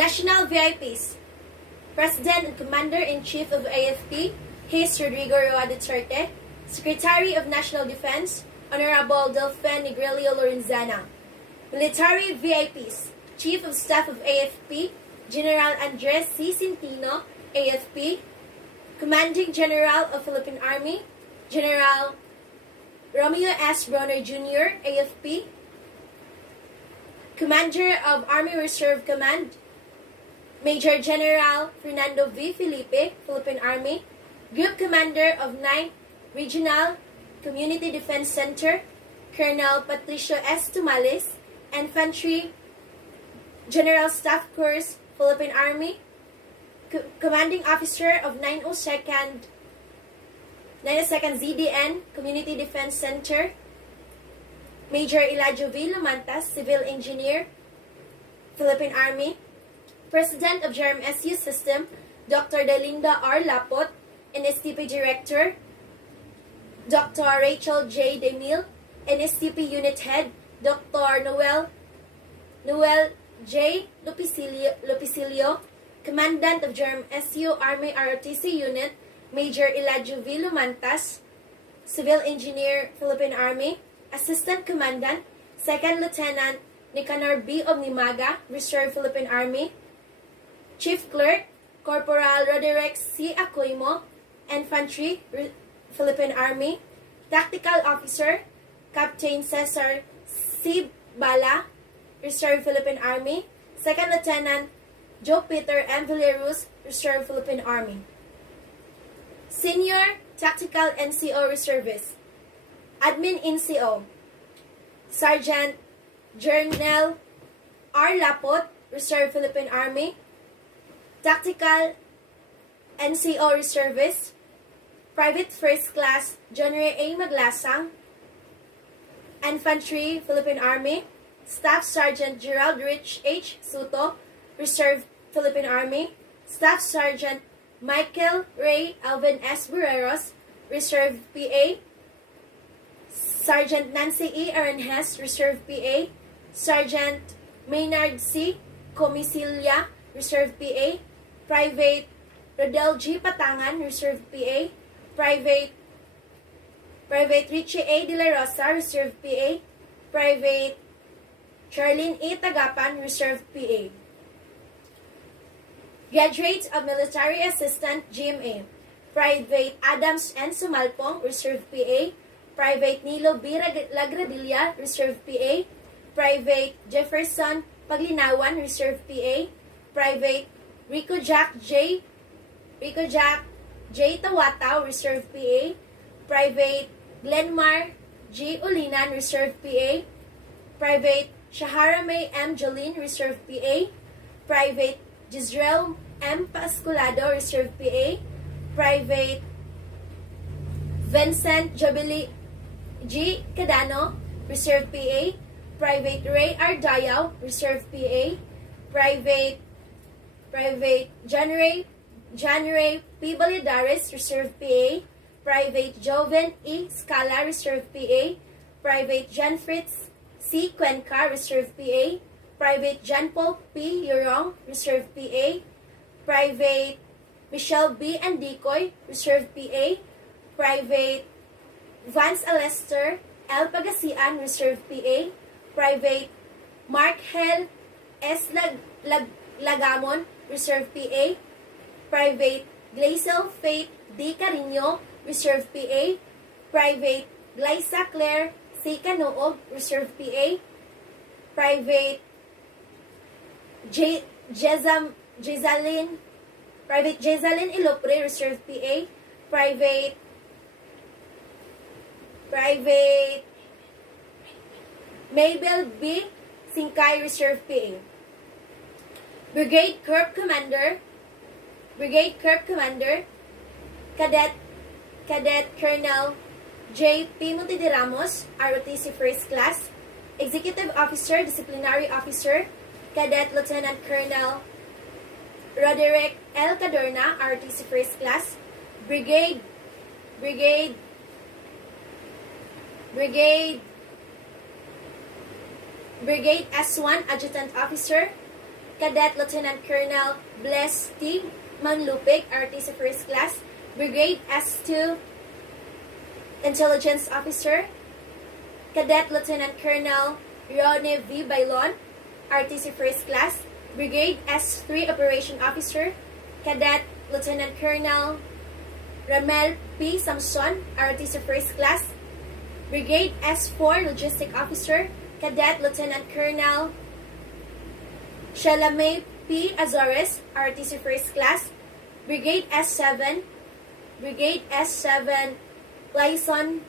National VIPs, President and Commander-in-Chief of AFP, Hayes Rodrigo Roa Duterte, Secretary of National Defense, Honorable Delphin Negrilio Lorenzana. Military VIPs, Chief of Staff of AFP, General Andres C. Centino, AFP, Commanding General of Philippine Army, General Romeo S. Bronner Jr., AFP, Commander of Army Reserve Command, Major General Fernando V. Felipe, Philippine Army, Group Commander of 9th Regional Community Defense Center, Colonel Patricio S. Tumales, Infantry General Staff Corps, Philippine Army, Commanding Officer of 902nd ZDN Community Defense Center, Major Elijah V. Lamantas, Civil Engineer, Philippine Army, President of GERM-SU System, Dr. Delinda R. Lapot, NSTP Director, Dr. Rachel J. DeMille, NSTP Unit Head, Dr. Noel J. Lupicilio, Commandant of GERM-SU Army ROTC Unit, Major Elijah V. Lumantas, Civil Engineer, Philippine Army, Assistant Commandant, Second Lieutenant Nicanor B. Omnimaga, Reserve Philippine Army, Chief Clerk, Corporal Roderick C. Acoimo, Infantry, Philippine Army, Tactical Officer, Captain Cesar C. Bala, Reserve Philippine Army, Second Lieutenant Joe Peter M. Villaruz, Reserve Philippine Army. Senior Tactical NCO Reservist, Admin NCO, Sergeant Journal R. Lapot, Reserve Philippine Army, Tactical NCO Reservist, Private First Class John Ray A. Maglasang, Infantry, Philippine Army, Staff Sergeant Gerald Rich H. Suto, Reserve Philippine Army, Staff Sergeant Michael Ray Alvin S. Bureros, Reserve PA, Sergeant Nancy E. Aranjes, Reserve PA, Sergeant Maynard C. Comisilia, Reserve PA, Private Rodel G. Patangan, Reserve PA, Private Richie A. De La Rosa, Reserve PA, Private Charlene E. Tagapan, Reserve PA. Graduates of Military Assistant, GMA, Private Adams N. Sumalpong, Reserve PA, Private Nilo B. Lagradilla, Reserve PA, Private Jefferson Paglinawan, Reserve PA, Private Rico Jack J. Tawataw, Reserve PA, Private Glenmar G. Ulinan, Reserve PA, Private Shahara May M. Jolene, Reserve PA, Private Gisrel M. Pasculado, Reserve PA, Private Vincent Jobili G. Cadano, Reserve PA, Private Ray R. Dayaw, Reserve PA, Private John Ray P. Valladares, Reserve PA, Private Joven E. Scala, Reserve PA, Private John Fritz C. Cuenca, Reserve PA, Private John Paul P. Yorong, Reserve PA, Private Michelle B. Andicoy, Reserve PA, Private Vance Alester L. Pagasian, Reserve PA, Private Mark Hel S. Lagamon, Reserve PA, Private Glacial Faith D. Carino, Reserve PA, Private Glyza Claire C. Canoog, Reserve PA, Private Jezalyn Ilopre, Reserve PA, Private Mabel B. Singkay, Reserve PA. Brigade Corps Commander, Cadet Colonel J. P. Montede Ramos, ROTC First Class, Executive Officer, Disciplinary Officer, Cadet Lieutenant Colonel Roderick L. Cadorna, ROTC First Class, Brigade S1 Adjutant Officer, Cadet Lieutenant Colonel Bless T. Manlupig, ROTC First Class, Brigade S2 Intelligence Officer, Cadet Lieutenant Colonel Rone V. Bailon, ROTC First Class, Brigade S3 Operation Officer, Cadet Lieutenant Colonel Ramel P. Samson, ROTC First Class, Brigade S4 Logistic Officer, Cadet Lieutenant Colonel Shalame P. Azores, ROTC First Class, Brigade S7 Liaison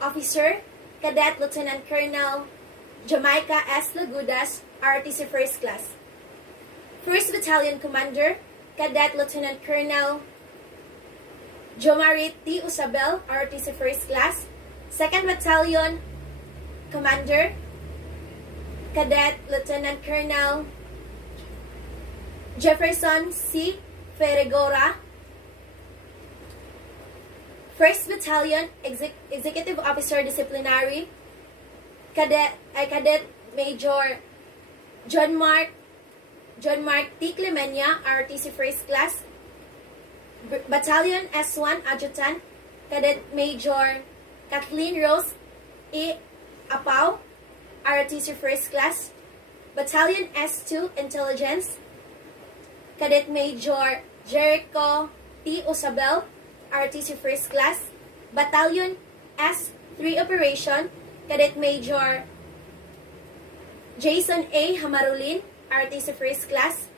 Officer, Cadet Lieutenant Colonel Jamaica S. Lagudas, ROTC First Class. 1st Battalion Commander, Cadet Lieutenant Colonel Jomarit T. Usabel, ROTC First Class. 2nd Battalion Commander, Cadet Lieutenant Colonel Jefferson C. Ferregora. 1st Battalion Executive Officer Disciplinary, Cadet Major John Mark T. Clemenya, ROTC First Class. Battalion S1 Adjutant, Cadet Major Kathleen Rose E. Apau, ROTC First Class. Battalion S2 Intelligence, Cadet Major Jericho T. Usabel, ROTC First Class. Battalion S3 Operation, Cadet Major Jason A. Hamarulin, ROTC First Class.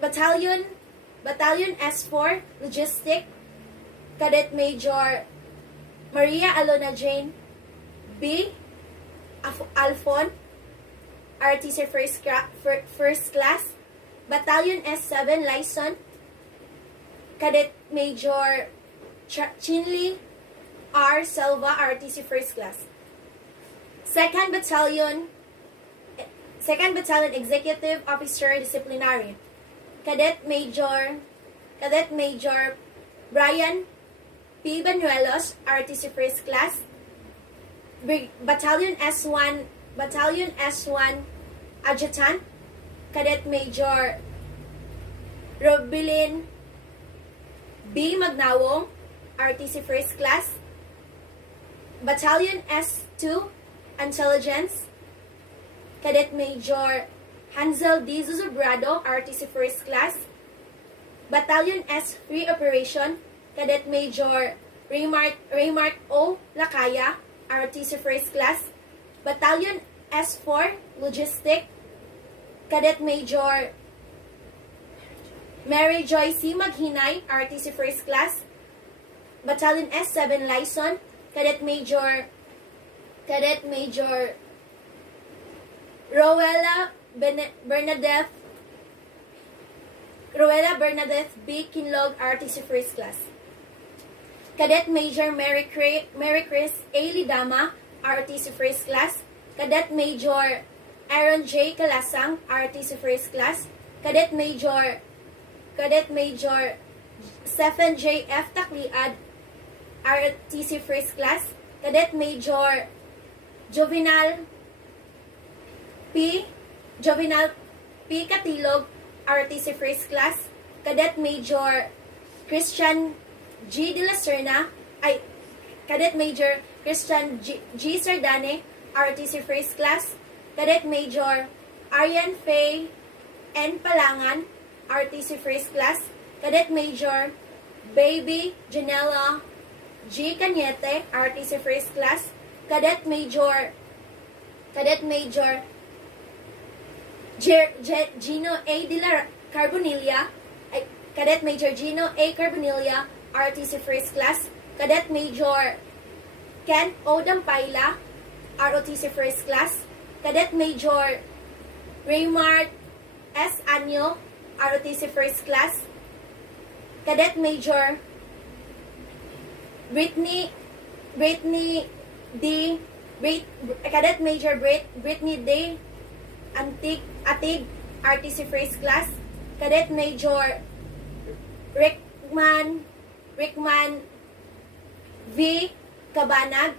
Battalion S4 Logistic, Cadet Major Maria Alona Jane B. Alfon, ROTC First Class. Battalion S7 Liaison, Cadet Major Chinley R. Selva, ROTC First Class. 2nd Battalion Executive Officer Disciplinary, Cadet Major Brian P. Banuelos, ROTC First Class. Battalion S1 Adjutant, Cadet Major Robilin B. Magnawong, ROTC First Class. Battalion S2 Intelligence, Cadet Major Hansel D. Zuzubrado, ROTC First Class. Battalion S3 Operation, Cadet Major Raymart O. Lakaya, ROTC First Class. Battalion S4 Logistic, Cadet Major Mary Joy C. Maghinay, ROTC First Class. Battalion S7 Liaison, Cadet Major Rowella Bernadette B. Kinlog, ROTC First Class. Cadet Major Mary Chris A. Lidama, ROTC First Class. Cadet Major Aaron J. Kalasang, ROTC First Class. Cadet Major Stephen J. F. Takliad, ROTC First Class. Cadet Major Jovinal P. Katilog, ROTC First Class. Cadet Major Christian G. De La Serna, Cadet Major Christian G. Sardane, ROTC First Class. Cadet Major Arian Faye N. Palangan, ROTC First Class. Cadet Major Baby Janela G. Cañete, ROTC First Class. Cadet Major Gino A. De La Carbonilla, Cadet Major Gino A. Carbonilla, ROTC First Class. Cadet Major Ken O. Dampaila, ROTC First Class. Cadet Major Raymart S. Anyo, ROTC First Class. Cadet Major Brittany D. Cadet Major Brittany D. Atig, ROTC First Class. Cadet Major Rickman V. Cabanag,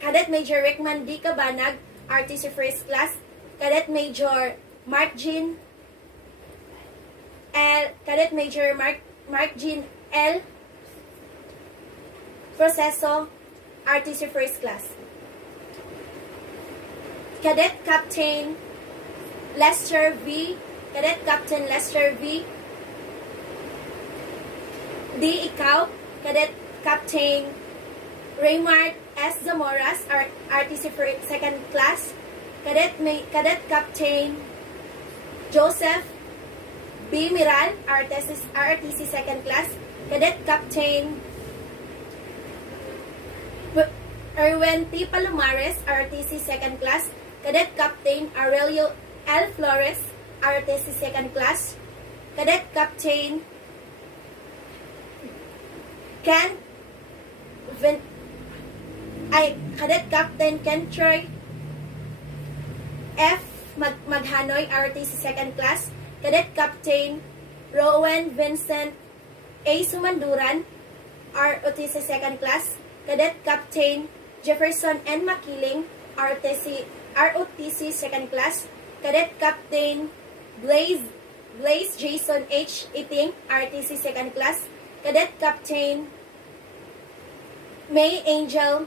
Cadet Major Rickman D. Cabanag, ROTC First Class. Cadet Major Mark Jean L. Cadet Major Mark Jean L. Proceso, RTC First Class. Cadet Captain Lester V. Cadet Captain Lester V. D. Ikaw, Cadet Captain Raymart S. Zamoras, RTC Second Class. Cadet Captain Joseph B. Miral, RTC Second Class. Cadet Captain Erwin T. Palomares, RTC Second Class. Cadet Captain Aurelio L. Flores, RTC Second Class. Cadet Captain Cadet Captain Ken Troy F. Maghanoy, RTC Second Class. Cadet Captain Rowan Vincent A. Sumanduran, ROTC Second Class. Cadet Captain Jefferson N. Makiling, ROTC Second Class. Cadet Captain Blaze Jason H. Iting, RTC Second Class. Cadet Captain May Angel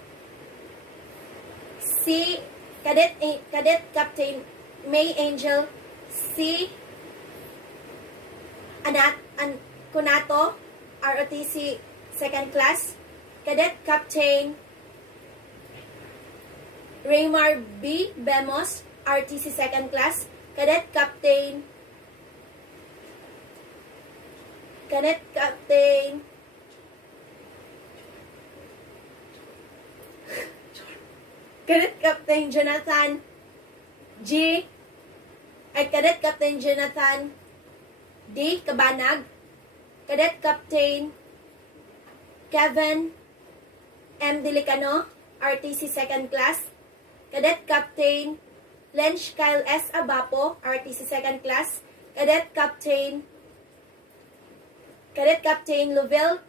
C. Cadet Captain May Angel C. Kunato, ROTC Second Class. Cadet Captain Raymar B. Bemos, RTC Second Class. Cadet Captain Jonathan G. Cadet Captain Jonathan D. Cabanag. Cadet Captain Kevin M. Dilicano, RTC Second Class. Cadet Captain Lench Kyle S. Abapo, RTC Second Class. Cadet Captain Lovell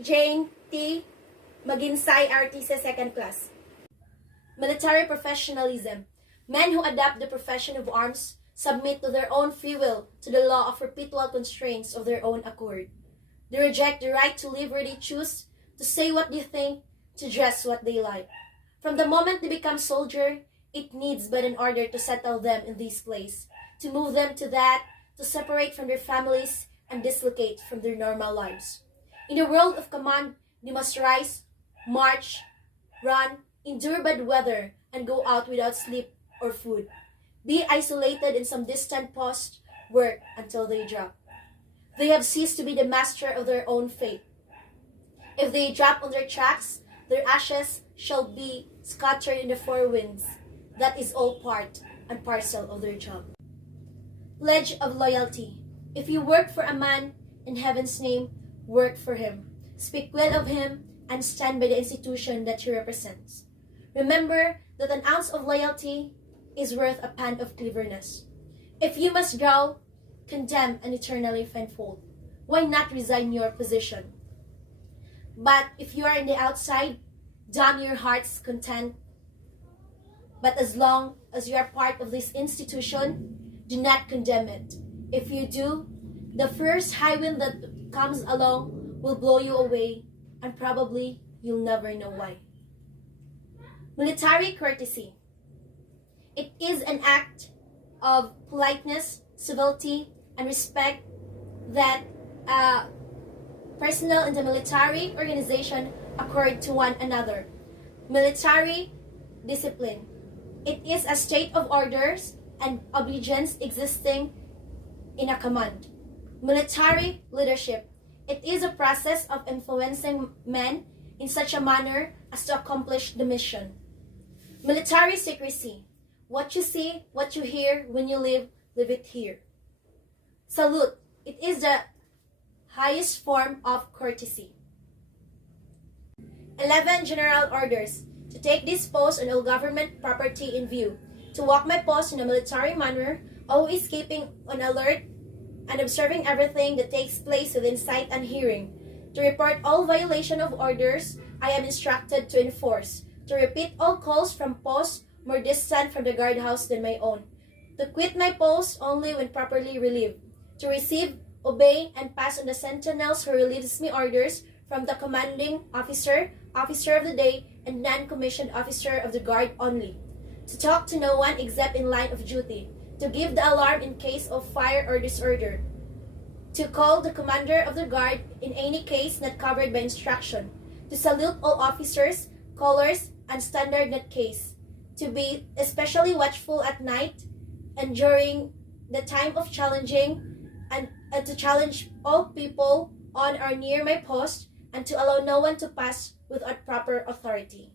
Jane T. Maginsay, RTC Second Class. Military professionalism. Men who adopt the profession of arms submit to their own free will to the law of perpetual constraints of their own accord. They reject the right to live where they choose, to say what they think, to dress what they like. From the moment they become soldier, it needs but an order to settle them in this place, to move them to that, to separate from their families and dislocate from their normal lives. In the world of command, they must rise, march, run, endure bad weather, and go out without sleep or food. Be isolated in some distant post, work until they drop. They have ceased to be the master of their own fate. If they drop on their tracks, their ashes shall be scattered in the four winds. That is all part and parcel of their job. Pledge of loyalty. If you work for a man, in heaven's name, work for him. Speak well of him and stand by the institution that he represents. Remember that an ounce of loyalty is worth a pound of cleverness. If you must growl, condemn and eternally find fault, why not resign your position? But if you are in the outside, damn your heart's content. But as long as you are part of this institution, do not condemn it. If you do, the first high wind that comes along will blow you away, and probably you'll never know why. Military courtesy. It is an act of politeness, civility, and respect that personnel in the military organization accord to one another. Military discipline. It is a state of orders and obedience existing in a command. Military leadership. It is a process of influencing men in such a manner as to accomplish the mission. Military secrecy. What you see, what you hear, when you live it here. Salute. It is the highest form of courtesy. 11. General orders. To take this post on all government property in view. To walk my post in a military manner, always keeping on alert and observing everything that takes place within sight and hearing. To report all violation of orders I am instructed to enforce. To repeat all calls from posts more distant from the guardhouse than my own. To quit my post only when properly relieved. To receive, obey, and pass on the sentinels who relieves me orders from the commanding officer, officer of the day, and non-commissioned officer of the guard only. To talk to no one except in line of duty. To give the alarm in case of fire or disorder. To call the commander of the guard in any case not covered by instruction. To salute all officers, colors, and standard not case. To be especially watchful at night and during the time of challenging, and to challenge all people on or near my post, and to allow no one to pass without proper authority.